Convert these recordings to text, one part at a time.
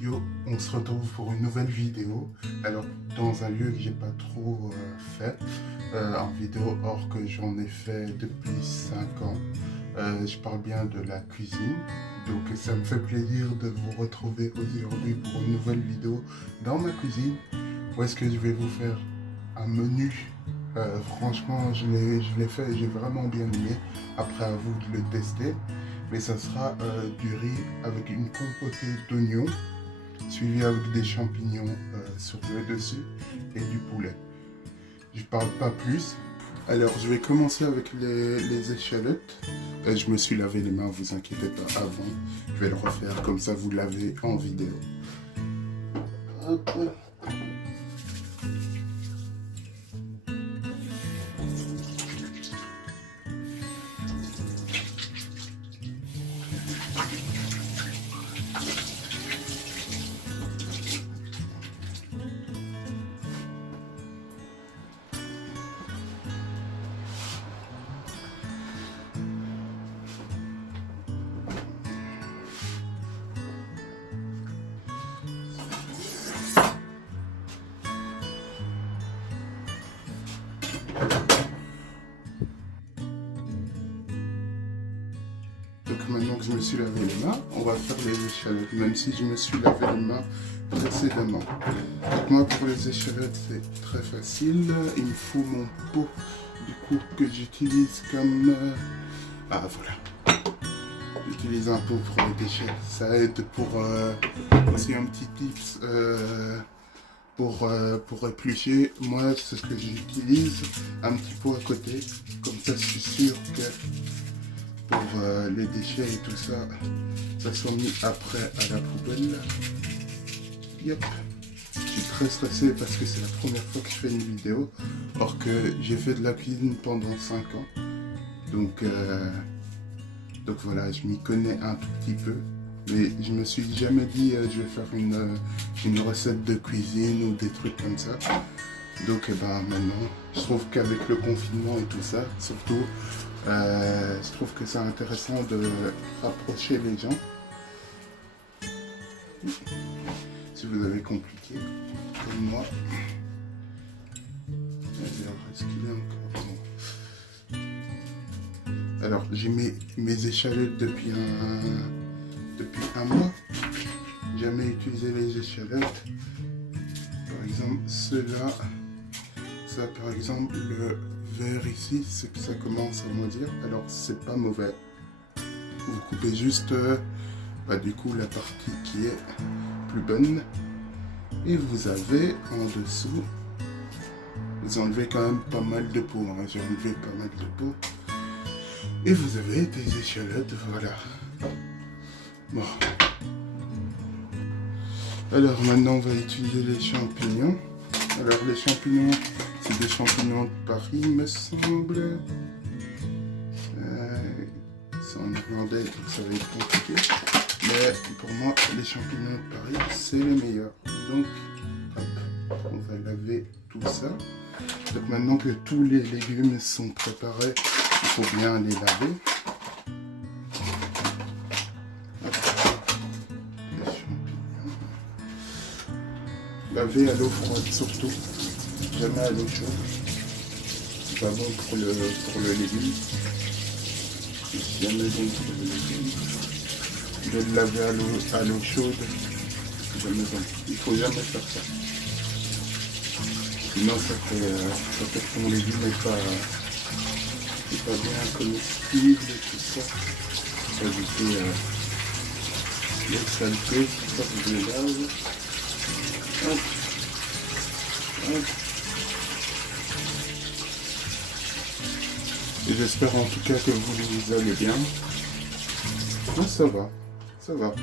Yo, on se retrouve pour une nouvelle vidéo. Alors, dans un lieu que j'ai pas trop fait, en vidéo, or que j'en ai fait depuis 5 ans. Je parle bien de la cuisine. Donc, ça me fait plaisir de vous retrouver aujourd'hui pour une nouvelle vidéo dans ma cuisine. Où est-ce que je vais vous faire un menu. Franchement, je l'ai fait et j'ai vraiment bien aimé. Après, à vous de le tester. Mais ça sera du riz avec une compotée d'oignons, suivi avec des champignons sur le dessus et du poulet. Je parle pas plus. Alors, je vais commencer avec les échalotes. Je me suis lavé les mains, vous inquiétez pas, avant. Je vais le refaire comme ça, vous l'avez en vidéo. Hop. Donc maintenant que je me suis lavé les mains, on va faire les échalotes, même si je me suis lavé les mains précédemment. Donc moi pour les échalotes c'est très facile, il me faut mon pot du coup que j'utilise comme... Ah voilà, j'utilise un pot pour les déchets, ça aide pour aussi un petit tips pour éplucher. Moi c'est ce que j'utilise, un petit pot à côté, comme ça je suis sûr que pour les déchets et tout ça, ça soit mis après à la poubelle. Yep. Je suis très stressé parce que c'est la première fois que je fais une vidéo, or que j'ai fait de la cuisine pendant 5 ans. Donc voilà, je m'y connais un tout petit peu. Mais je me suis jamais dit je vais faire une recette de cuisine ou des trucs comme ça. Donc maintenant, je trouve qu'avec le confinement et tout ça, surtout, je trouve que c'est intéressant de rapprocher les gens. Si vous avez compliqué, comme moi. Alors, est-ce qu'il est encore bon? Alors, j'ai mes échalotes depuis un mois. Jamais utilisé les échalotes. Par exemple, ceux-là. Ça, par exemple, le vert ici, c'est que ça commence à moisir. Alors, c'est pas mauvais. Vous coupez juste, du coup, la partie qui est plus bonne. Et vous avez en dessous, vous enlevez quand même pas mal de peau. Hein. J'ai enlevé pas mal de peau. Et vous avez des échalotes, voilà. Bon. Alors, maintenant, on va utiliser les champignons. Alors, les champignons, c'est des champignons de Paris, me semble. C'est en irlandais, donc ça va être compliqué. Mais pour moi, les champignons de Paris, c'est les meilleurs. Donc, hop, on va laver tout ça. Donc maintenant que tous les légumes sont préparés, il faut bien les laver. Hop, les champignons. Laver à l'eau froide surtout, jamais à l'eau chaude. C'est pas bon pour le légume. C'est jamais bon pour le légume. De le laver à l'eau chaude, c'est jamais bon. Il faut jamais faire ça. Sinon ça fait que ton légume n'est pas bien comestible et tout ça. Ça va éviter les saletés, tout ça vous les lave. Hop. Hop. Et j'espère en tout cas que vous allez bien. Ah, ça va, ça va.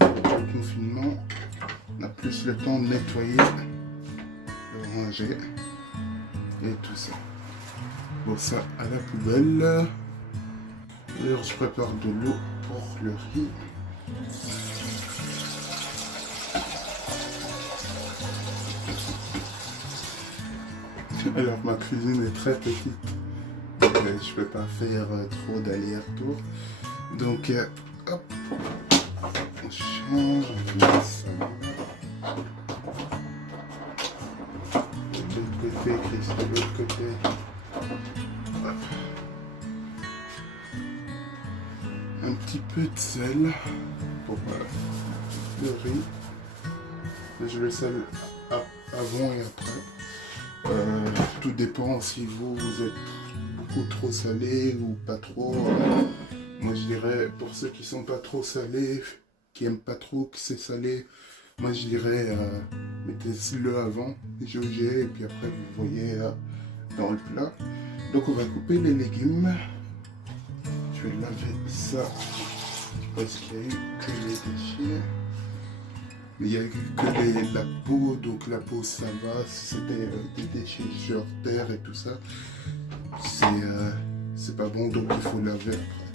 Le confinement, on a plus le temps de nettoyer, de ranger et tout ça. Bon, ça à la poubelle. D'ailleurs, je prépare de l'eau pour le riz. Alors, ma cuisine est très petite. Je peux pas faire trop d'allers-retours. Donc, hop, on change, on met ça peu de sel pour le riz. Je le sel avant et après. Tout dépend si vous êtes beaucoup trop salé ou pas trop. Moi je dirais pour ceux qui sont pas trop salés, qui aiment pas trop que c'est salé, moi je dirais mettez-le avant, jaugez et puis après vous voyez dans le plat. Donc on va couper les légumes. Je vais laver ça parce qu'il n'y a eu que les déchets. Mais il n'y a eu que la peau, donc la peau ça va. Si c'était des déchets sur terre et tout ça, c'est pas bon, donc il faut laver après.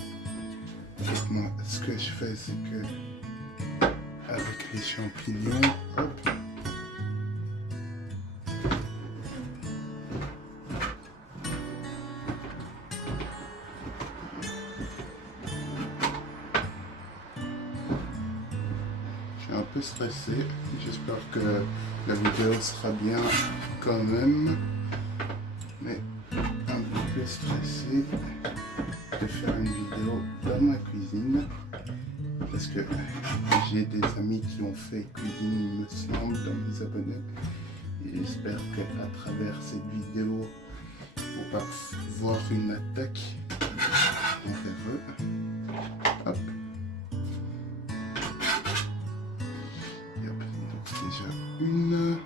Donc moi, ce que je fais, c'est que avec les champignons, hop. Un peu stressé, j'espère que la vidéo sera bien quand même, mais un peu stressé de faire une vidéo dans ma cuisine parce que j'ai des amis qui ont fait cuisine, il me semble, dans mes abonnés, et j'espère qu'à travers cette vidéo on va voir une attaque envers eux. Hop. Déjà une.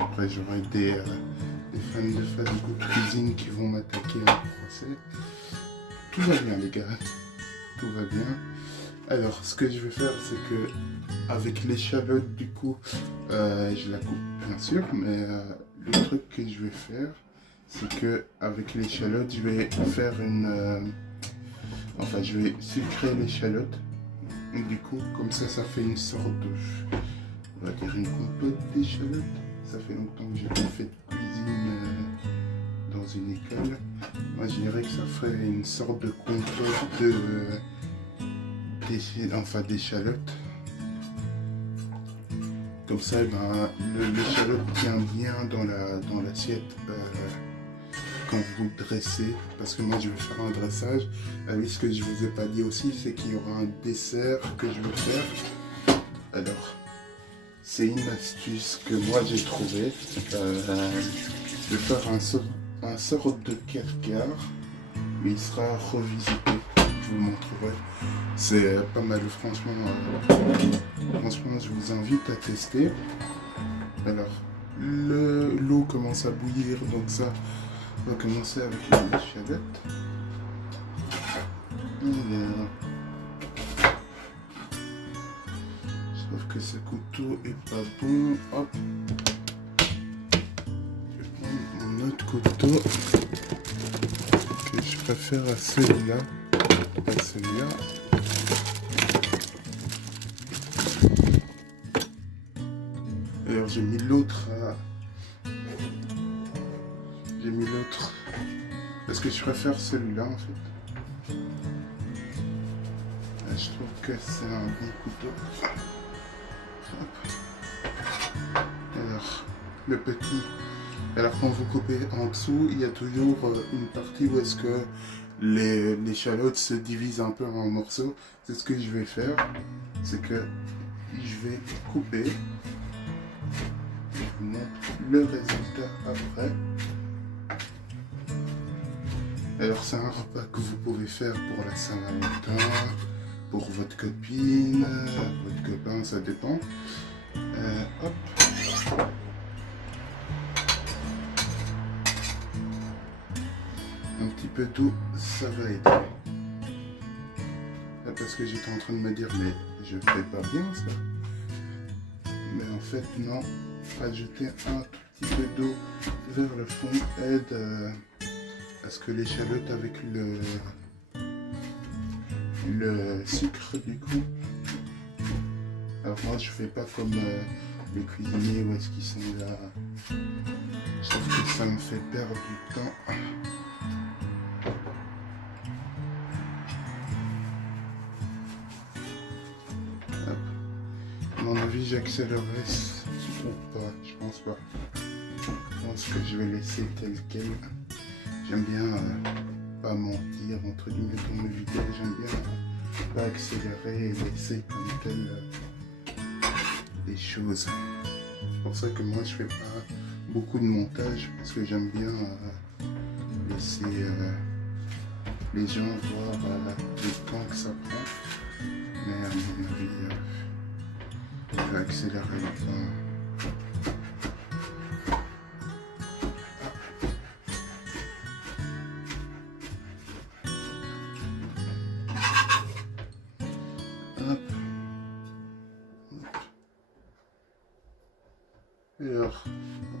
Après j'aurai des fans de fast-food cuisine qui vont m'attaquer en français. Tout va bien les gars, tout va bien. Alors ce que je vais faire c'est que avec l'échalote du coup je la coupe bien sûr, mais le truc que je vais faire c'est que avec l'échalote je vais faire une enfin je vais sucrer l'échalote, du coup comme ça fait une sorte de, on va dire, une compote d'échalote. Ça fait longtemps que j'ai pas fait de cuisine dans une école. Moi je dirais que ça ferait une sorte de compote d'échalote. Comme ça, l'échalote tient bien dans l'assiette quand vous dressez. Parce que moi, je vais faire un dressage. Oui, ce que je vous ai pas dit aussi, c'est qu'il y aura un dessert que je vais faire. Alors, c'est une astuce que moi j'ai trouvé. Je vais faire un sort de caviar, mais il sera revisité. Je vous montrerai. C'est pas mal, franchement. Franchement, je vous invite à tester. Alors, l'eau commence à bouillir, donc ça, on va commencer avec l'échalote. Je trouve que ce couteau est pas bon. Hop. Je vais prendre mon autre couteau que je préfère à celui-là. À celui-là. Alors j'ai mis l'autre parce que je préfère celui-là en fait. Je trouve que c'est un bon couteau. Hop. Alors le petit. Alors quand vous coupez en dessous, il y a toujours une partie où est-ce que l'échalote se divise un peu en morceaux. C'est ce que je vais faire. C'est que je vais couper. Je vous montre le résultat après. Alors c'est un repas que vous pouvez faire pour la Saint-Valentin, pour votre copine, votre copain, ça dépend. Hop. Un petit peu d'eau, ça va aider. Parce que j'étais en train de me dire, mais je fais pas bien ça. Mais en fait, non. Rajouter un tout petit peu d'eau vers le fond aide à ce que l'échalote avec le sucre du coup. Alors moi je fais pas comme les cuisiniers où est-ce qu'ils sont là. Je trouve que ça me fait perdre du temps. j'accélérerai ou pas, je pense pas. Je pense que je vais laisser tel quel. J'aime bien pas mentir entre guillemets dans mes vidéos, j'aime bien pas accélérer et laisser comme tel les choses. C'est pour ça que moi je fais pas beaucoup de montage parce que j'aime bien laisser les gens voir le temps que ça prend. Mais à mon avis, je vais accélérer le temps. Hop. Et alors,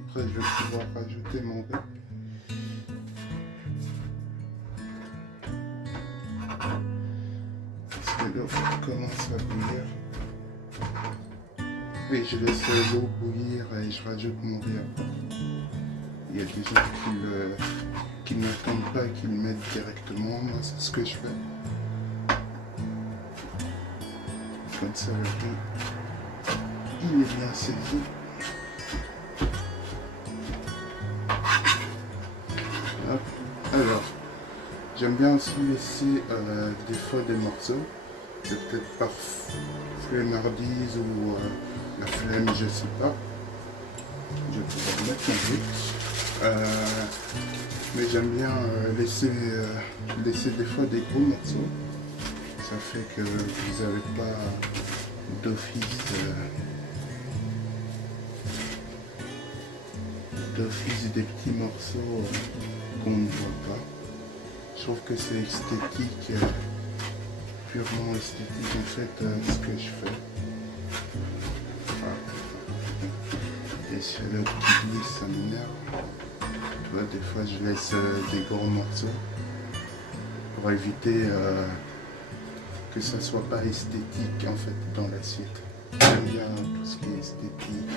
après je vais pouvoir rajouter mon riz. Parce que l'eau commence à bouillir. Et je laisse l'eau bouillir et je rajoute mon riz après. Il y a des gens qui n'attendent pas, qui le mettent directement. Moi, c'est ce que je fais. Comme ça, le riz, il est bien saisi. Hop. Alors, j'aime bien aussi laisser des fois des morceaux. C'est peut-être par flemmardise ou la flemme, je sais pas. Je vais pouvoir mettre un but. Mais j'aime bien laisser des fois des gros morceaux. Ça fait que vous n'avez pas d'office des petits morceaux qu'on ne voit pas. Je trouve que c'est esthétique, purement esthétique en fait ce que je fais. Et sur le petit glisse, ça m'énerve. Tu vois, des fois je laisse des gros morceaux pour éviter que ça soit pas esthétique en fait dans l'assiette. J'aime bien tout ce qui est esthétique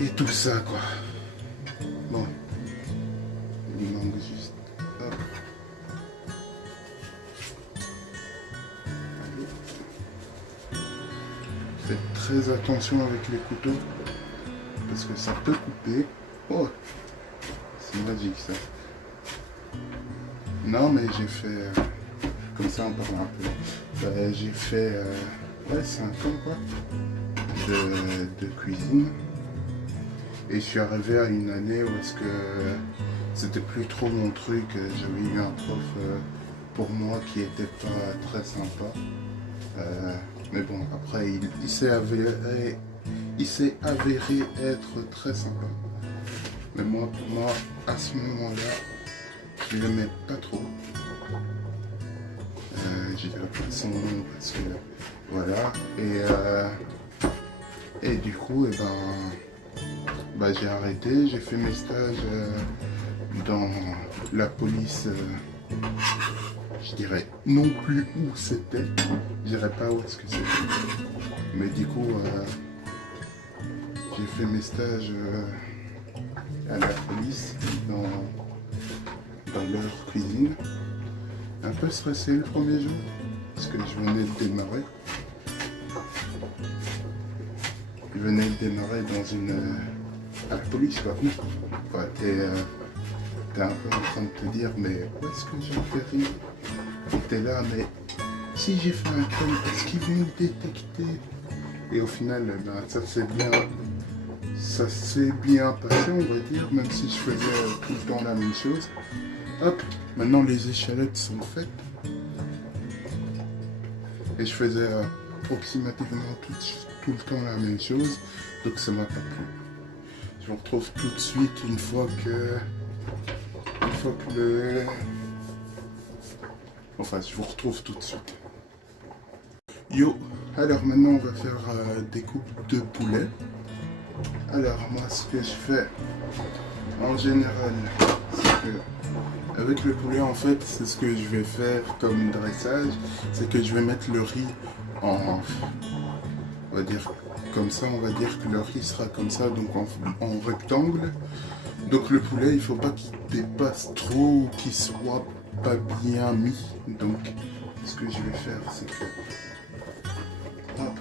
et tout ça quoi. Bon, il manque juste. Hop. Allez. Faites très attention avec les couteaux parce que ça peut couper. Oh, c'est magique ça. Non mais j'ai fait comme ça on parle un peu. J'ai fait 5 ans quoi de cuisine. Et je suis arrivé à une année où est-ce que c'était plus trop mon truc. J'avais eu un prof pour moi qui était pas très sympa. Mais bon, après il s'est avéré être très sympa. Mais moi, pour moi, à ce moment-là, je l'aimais pas trop. J'ai pas son nom parce que voilà. Et du coup, j'ai arrêté, j'ai fait mes stages dans la police, je dirais non plus où c'était, je dirais pas où est-ce que c'était, mais du coup j'ai fait mes stages à la police dans leur cuisine, un peu stressé le premier jour, parce que je venais de démarrer. Je venais de démarrer à la police quoi. Ouais, t'es un peu en train de te dire mais où est-ce que j'ai atterri? Et t'es là mais si j'ai fait un crime, est-ce qu'ils vont me détecter? Et au final ça s'est bien passé on va dire, même si je faisais tout le temps la même chose. Hop, maintenant les échalotes sont faites. Et je faisais approximativement tout le temps la même chose, donc ça m'a pas plu. Je vous retrouve tout de suite une fois que je vous retrouve tout de suite. Yo, alors maintenant on va faire des coupes de poulet. Alors moi ce que je fais en général, c'est que avec le poulet en fait, c'est ce que je vais faire comme dressage, c'est que je vais mettre le riz on va dire comme ça, on va dire que le riz sera comme ça, donc en rectangle. Donc le poulet, il faut pas qu'il dépasse trop ou qu'il soit pas bien mis. Donc ce que je vais faire, c'est que hop,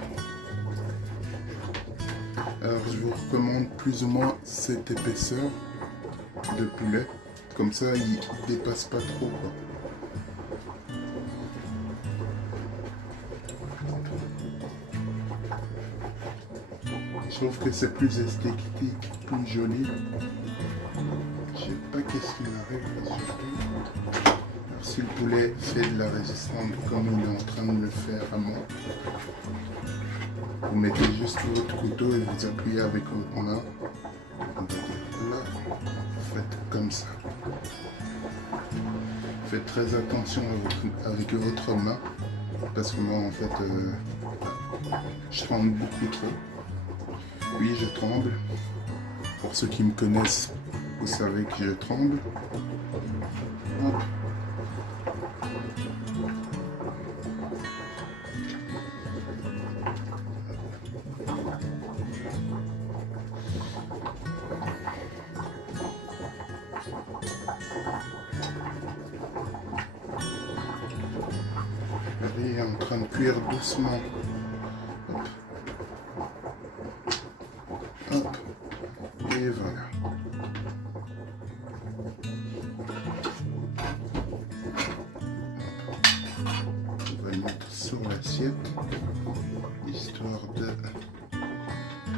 Alors je vous recommande plus ou moins cette épaisseur de poulet. Comme ça, il dépasse pas trop, quoi. Je trouve que c'est plus esthétique, plus joli. Je sais pas qu'est-ce qui m'arrive là surtout. Alors, si le poulet fait de la résistance comme il est en train de le faire à moi, vous mettez juste votre couteau et vous appuyez avec votre main. On va dire là, vous faites comme ça. Faites très attention avec votre main, parce que moi en fait je tremble beaucoup trop. Oui, je tremble. Pour ceux qui me connaissent, vous savez que je tremble. Hop. Elle est en train de cuire doucement. Hop. Hop. Et voilà. On va le mettre sur l'assiette, histoire de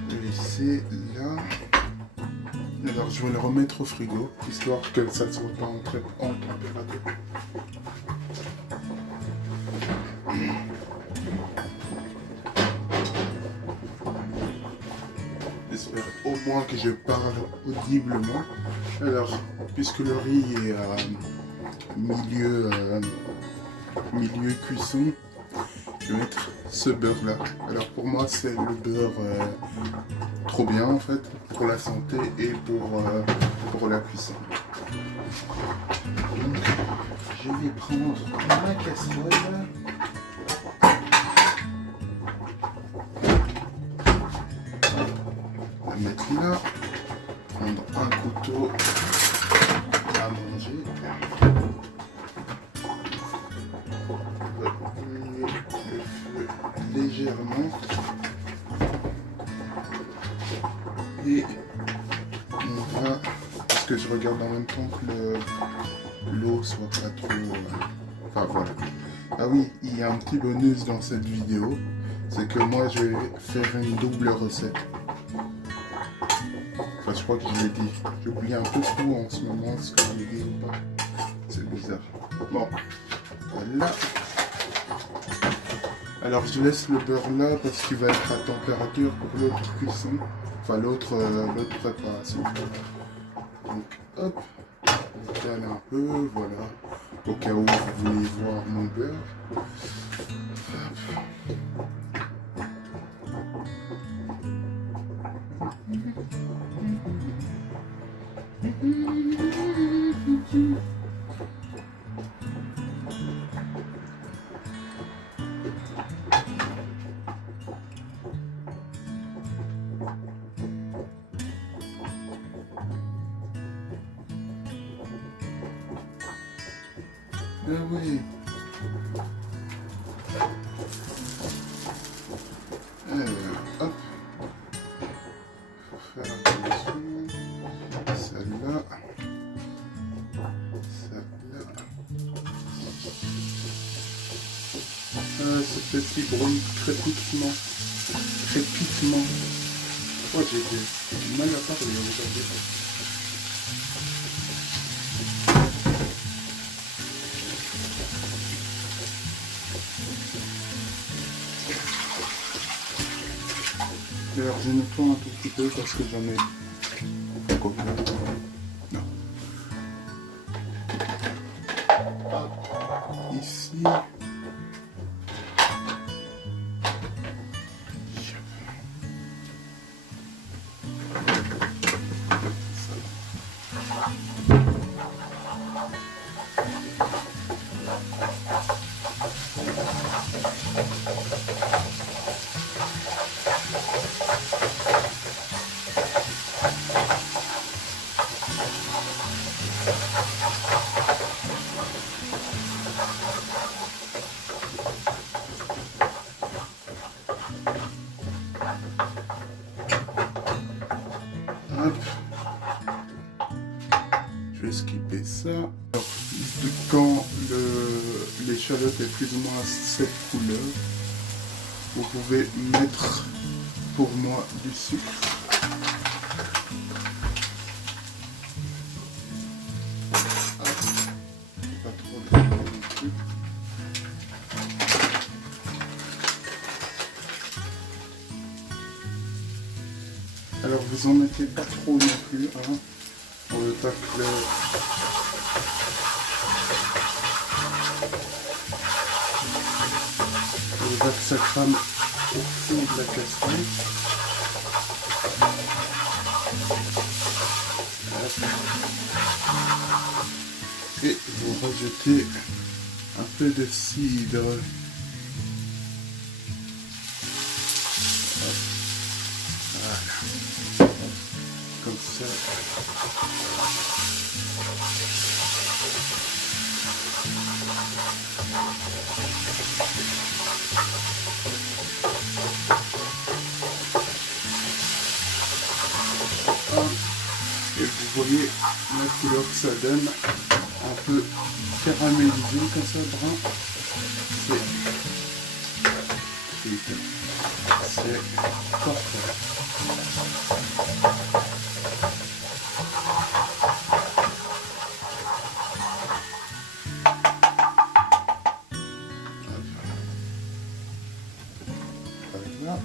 le laisser là. Alors je vais le remettre au frigo, histoire que ça ne soit pas en température. J'espère au moins que je parle audiblement. Alors, puisque le riz est à milieu cuisson, je vais mettre ce beurre là. Alors pour moi c'est le beurre trop bien en fait, pour la santé et pour la cuisson. Donc je vais prendre ma casserole. La mettre là, prendre un couteau à manger. Diminuer le feu légèrement et on va, parce que je regarde en même temps que l'eau soit pas trop enfin voilà. Ah oui, il y a un petit bonus dans cette vidéo, c'est que moi je vais faire une double recette. Enfin je crois que je l'ai dit, j'oublie un peu trop en ce moment ce que je l'ai dit ou pas, c'est bizarre. Bon, voilà. Alors je laisse le beurre là parce qu'il va être à température pour l'autre cuisson, enfin l'autre préparation. Donc hop, j'étale un peu, voilà, au cas où vous voulez voir mon beurre. Hop. Ah oui. Alors, hop. Faut faire attention. Celle-là. Celle-là. Ce petit bruit crépitement. Crépitement. Oh, j'ai du mal à parler aujourd'hui. Alors je nettoie un tout petit peu parce que j'en ai beaucoup. Non. Hop. Ici. Hop. Je vais skipper ça. Alors, quand l'échalote est plus ou moins à cette couleur, vous pouvez mettre pour moi du sucre. Pas trop de non plus. Alors vous en mettez pas trop non plus, hein, pour ne pas que ça crame au fond de la casserole. Et vous rajoutez un peu de cidre. Voilà. Comme ça. Et vous voyez la couleur que ça donne, un peu caramélisé comme ça, brun. C'est parfait. Voilà.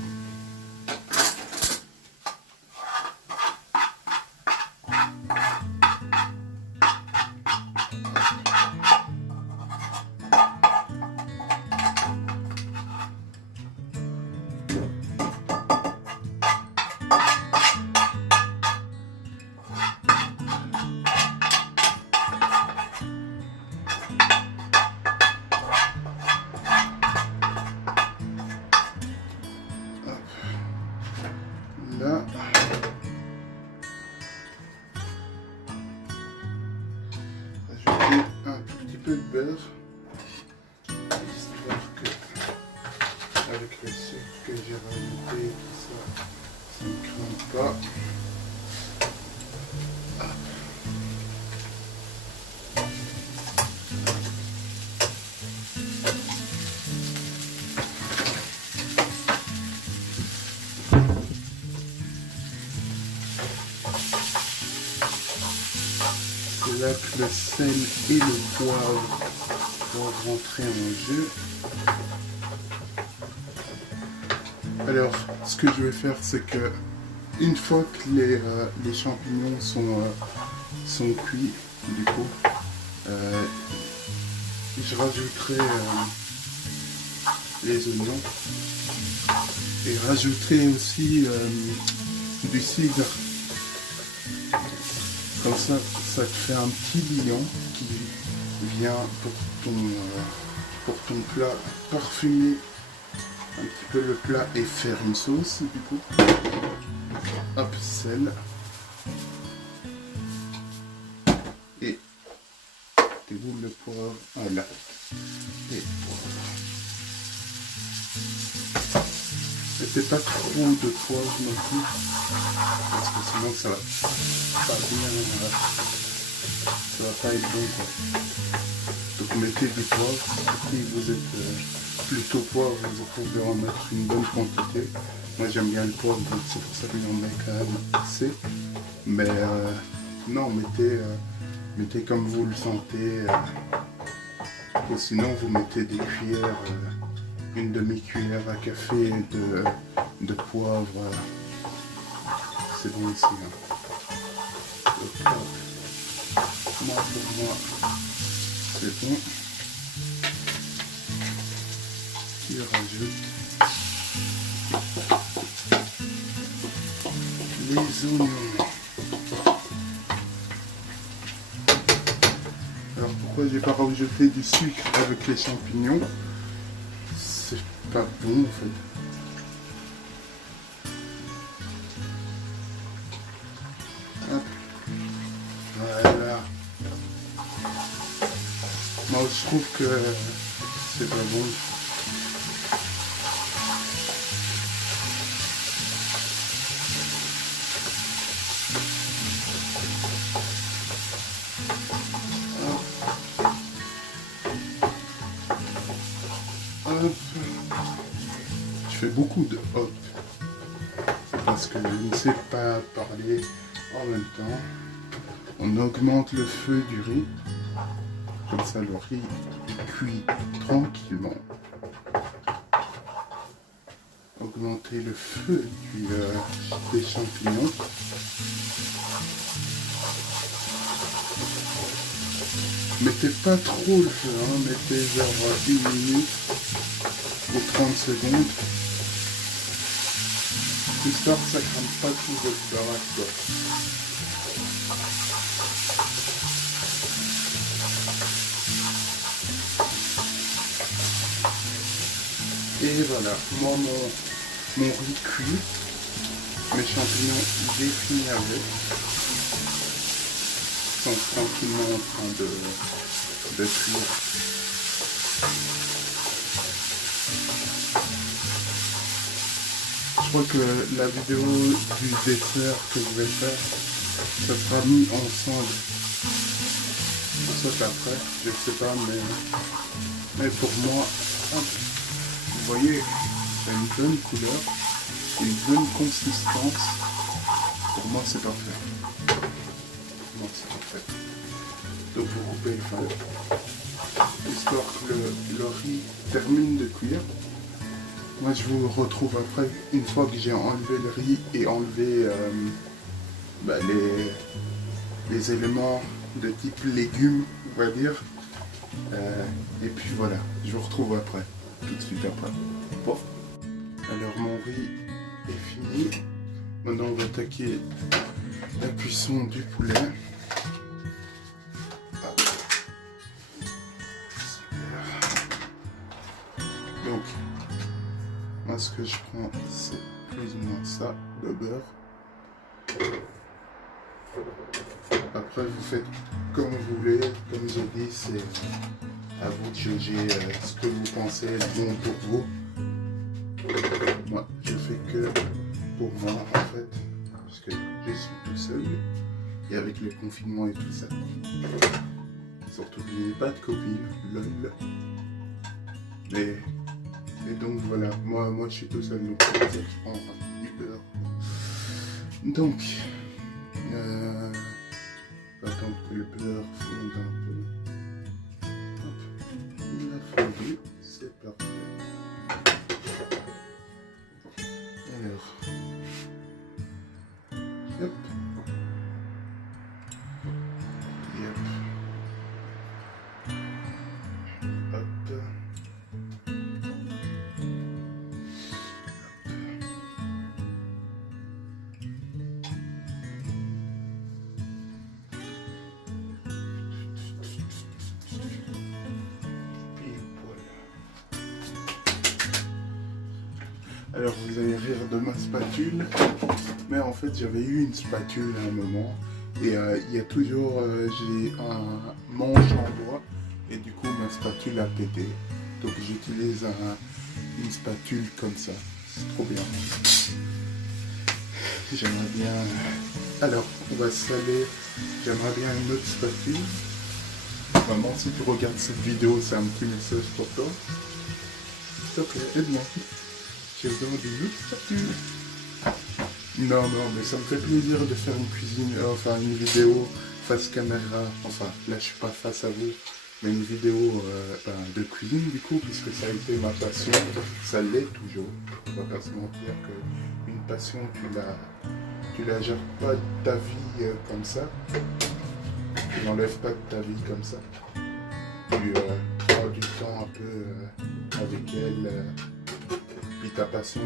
Là, ajouter un tout petit peu de beurre, histoire que, avec le sucre que j'ai rajouté, tout ça, ça ne crame pas. C'est là que le sel et le poivre vont rentrer en jeu. Alors, ce que je vais faire, c'est que une fois que les champignons sont cuits, du coup, je rajouterai les oignons et rajouterai aussi du cidre. Comme ça, ça te fait un petit bouillon qui vient pour ton plat parfumer un petit peu le plat et faire une sauce du coup. Hop, sel. Et déroule le poivre. Voilà. Et poivre. Mettez pas trop de poivre non plus, parce que sinon ça va pas bien, ça va pas être bon quoi. Donc mettez du poivre, si vous êtes plutôt poivre, vous pouvez en mettre une bonne quantité. Moi j'aime bien le poivre, donc c'est pour ça que j'en mets quand même assez. Mais non, mettez comme vous le sentez, ou sinon vous mettez des cuillères, une demi-cuillère à café de poivre, c'est bon aussi. Hein. Moi pour moi, c'est bon. Je rajoute les oignons. Alors pourquoi j'ai pas rajouté du sucre avec les champignons? C'est pas bon en fait. Hop. Voilà. Moi je trouve que c'est pas bon. fais beaucoup de hop. C'est parce que je ne sais pas parler en même temps. On augmente le feu du riz. Comme ça, le riz cuit tranquillement. Augmenter le feu des champignons. Mettez pas trop le feu, hein. Mettez genre 1 minute ou 30 secondes. Histoire que ça crame pas tout votre baraque, quoi. Et voilà, moi mon riz cuit, mes champignons j'ai fini avec, sont tranquillement en train de cuire. Je crois que la vidéo du dessert que je vais faire, ça sera mis ensemble. Soit après, je sais pas, mais pour moi, hop, vous voyez, ça a une bonne couleur, une bonne consistance. Pour moi, c'est parfait. Pour moi, c'est parfait. Donc, vous coupez le feu, histoire que le riz termine de cuire. Moi, je vous retrouve après, une fois que j'ai enlevé le riz et enlevé les éléments de type légumes, on va dire. Et puis voilà, je vous retrouve après, tout de suite après. Bon. Alors mon riz est fini. Maintenant on va attaquer la cuisson du poulet. Hop. Super. Donc, moi ce que je prends c'est plus ou moins ça, le beurre. Après vous faites comme vous voulez, comme j'ai dit, c'est à vous de juger ce que vous pensez est bon pour vous. Moi je fais que pour moi en fait, parce que je suis tout seul et avec le confinement et tout ça. Surtout que je n'ai pas de copine, lol. Et donc voilà, moi je suis tout seul, donc c'est pour ça que je prends du beurre. Donc, attendre que le beurre fonde un peu. Hop, il a fondu, c'est parfait. Alors, hop, et hop, hop. Alors vous allez rire de ma spatule, mais en fait j'avais eu une spatule à un moment et il y a toujours, j'ai un manche en bois et du coup ma spatule a pété. Donc j'utilise une spatule comme ça, c'est trop bien. J'aimerais bien... Alors on va saler, j'aimerais bien une autre spatule. Maman, si tu regardes cette vidéo, c'est un petit message pour toi. S'il te plaît, aide-moi. J'ai besoin d'une autre spatule. Non, mais ça me fait plaisir de faire une cuisine, enfin une vidéo face caméra. Enfin, là je suis pas face à vous, mais une vidéo de cuisine du coup, puisque ça a été ma passion. Ça l'est toujours. On va pas se mentir qu'une passion, tu la gères pas de ta vie comme ça. Tu n'enlèves pas de ta vie comme ça. Tu prends du temps un peu avec elle. Puis ta passion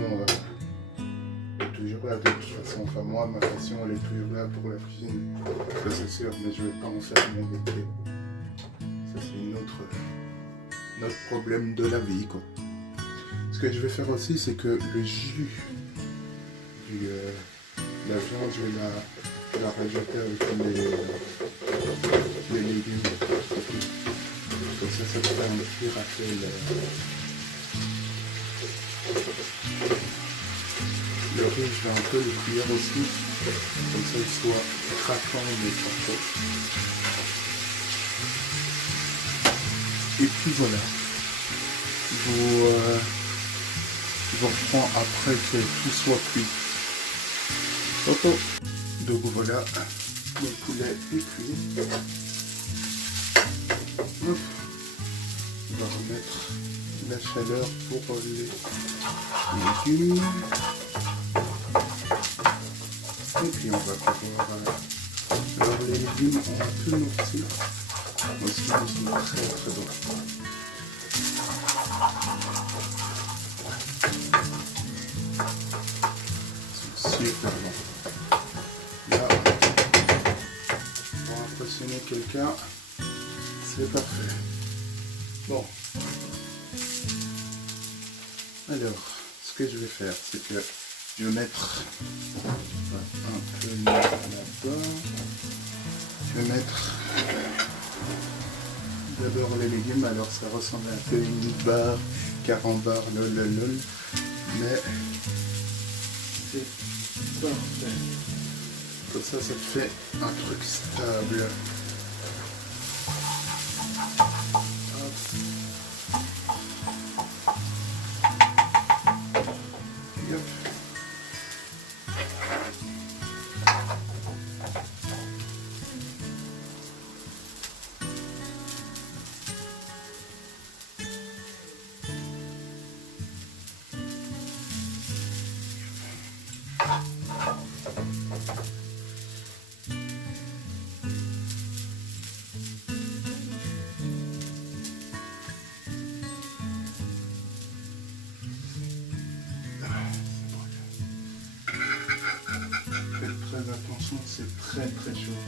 est toujours là de toute façon. Enfin moi, ma passion elle est toujours là pour la cuisine. Ça c'est sûr, mais je ne vais pas en faire mon métier. Ça c'est notre problème de la vie quoi. Ce que je vais faire aussi, c'est que le jus de la viande, je vais la rajouter avec les légumes. Comme ça fera un petit rappel. Le riz, je vais un peu le cuire aussi, comme ça il soit craquant mais pas trop. Et puis voilà, je reprends après que tout soit cuit. Hop, hop. Donc voilà, le poulet est cuit. Hop. On va remettre la chaleur pour les légumes. Et puis on va pouvoir... alors les légumes ont un peu noirci. Aussi ils sont très très bons. Ils sont super bons. Là, pour impressionner quelqu'un, c'est parfait. Bon. Alors, ce que je vais faire, c'est que je vais mettre un peu là-bas. Je vais mettre d'abord les légumes. Alors ça ressemble un peu à une barre, carambar, lol. Mais c'est parfait. Comme ça te fait un truc stable. Hop. Hop. Faites très attention, c'est très très chaud.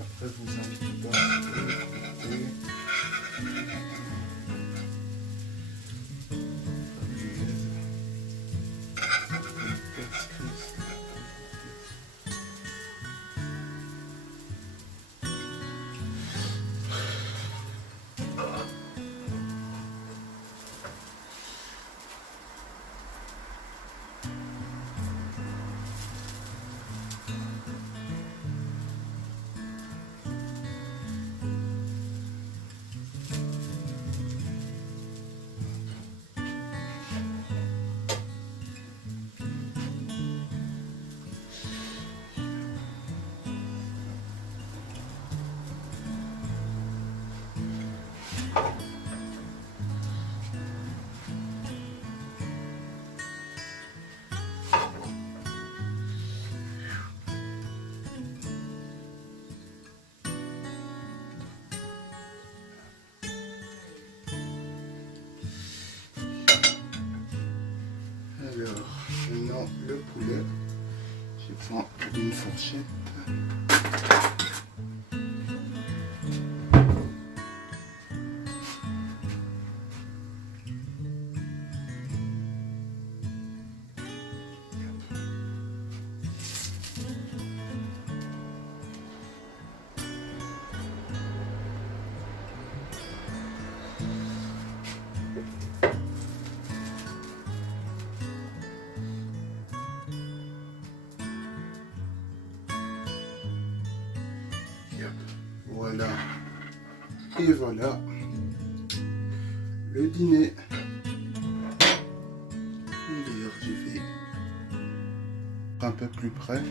Après vous inquiétez pas. Alors, maintenant le poulet, je prends une fourchette. Voilà. Et voilà. Le dîner. D'ailleurs, je vais un peu plus près.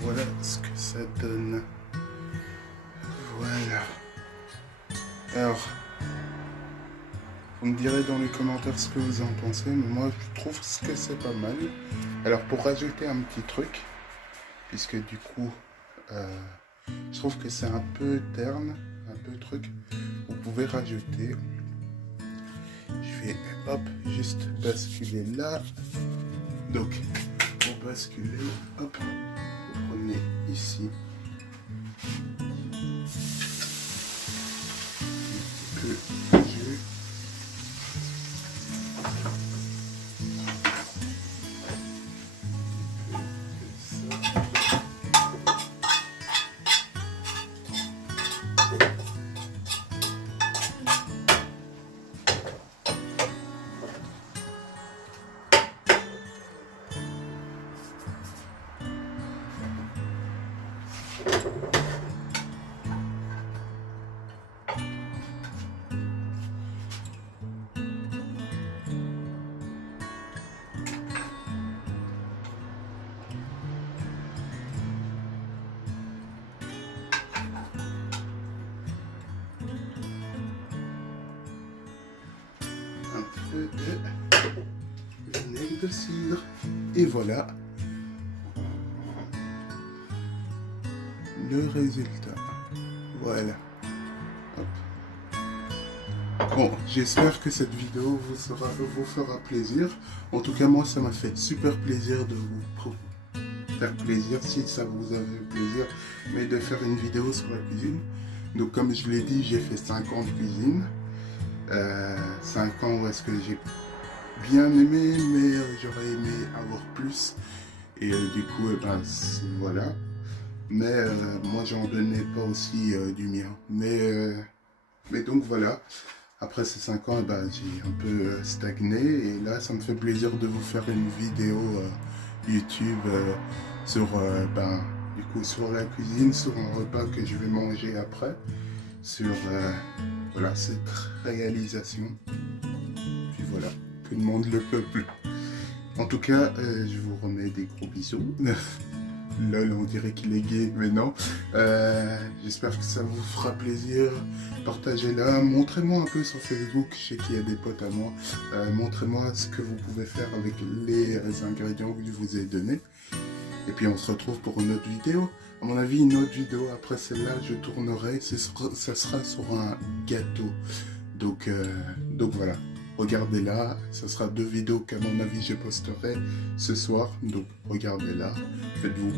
Voilà ce que ça donne. Voilà. Alors, vous me direz dans les commentaires ce que vous en pensez, mais moi je trouve que c'est pas mal. Alors pour rajouter un petit truc, puisque du coup je trouve que c'est un peu terne, un peu truc, vous pouvez rajouter. Je vais hop juste basculer là. Donc pour basculer, hop, vous prenez ici un petit peu de jus. peu de vinaigre de cidre. Et voilà le résultat. Voilà. Hop. Bon, j'espère que cette vidéo vous fera plaisir. En tout cas, moi, ça m'a fait super plaisir de vous faire plaisir, si ça vous a fait plaisir, mais de faire une vidéo sur la cuisine. Donc, comme je l'ai dit, j'ai fait 5 ans de cuisine. 5 ans où est-ce que j'ai bien aimé, mais j'aurais aimé avoir plus. Et du coup, voilà. Mais moi, j'en donnais pas aussi du mien. Mais donc voilà. Après ces 5 ans, j'ai un peu stagné. Et là, ça me fait plaisir de vous faire une vidéo YouTube sur, du coup, sur la cuisine, sur un repas que je vais manger après. Sur voilà, cette réalisation. Puis voilà, que demande le peuple. En tout cas, je vous remets des gros bisous. Lol, on dirait qu'il est gay, mais non. J'espère que ça vous fera plaisir. Partagez-la. Montrez-moi un peu sur Facebook. Je sais qu'il y a des potes à moi. Montrez-moi ce que vous pouvez faire avec les ingrédients que je vous ai donnés. Et puis on se retrouve pour une autre vidéo. À mon avis, une autre vidéo après celle-là, je tournerai. Ça sera sur un gâteau. Donc voilà. Regardez-la, ça sera 2 vidéos qu'à mon avis je posterai ce soir, donc regardez-la, faites-vous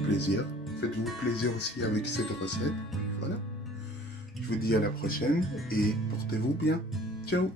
plaisir aussi avec cette recette, voilà. Je vous dis à la prochaine et portez-vous bien, ciao.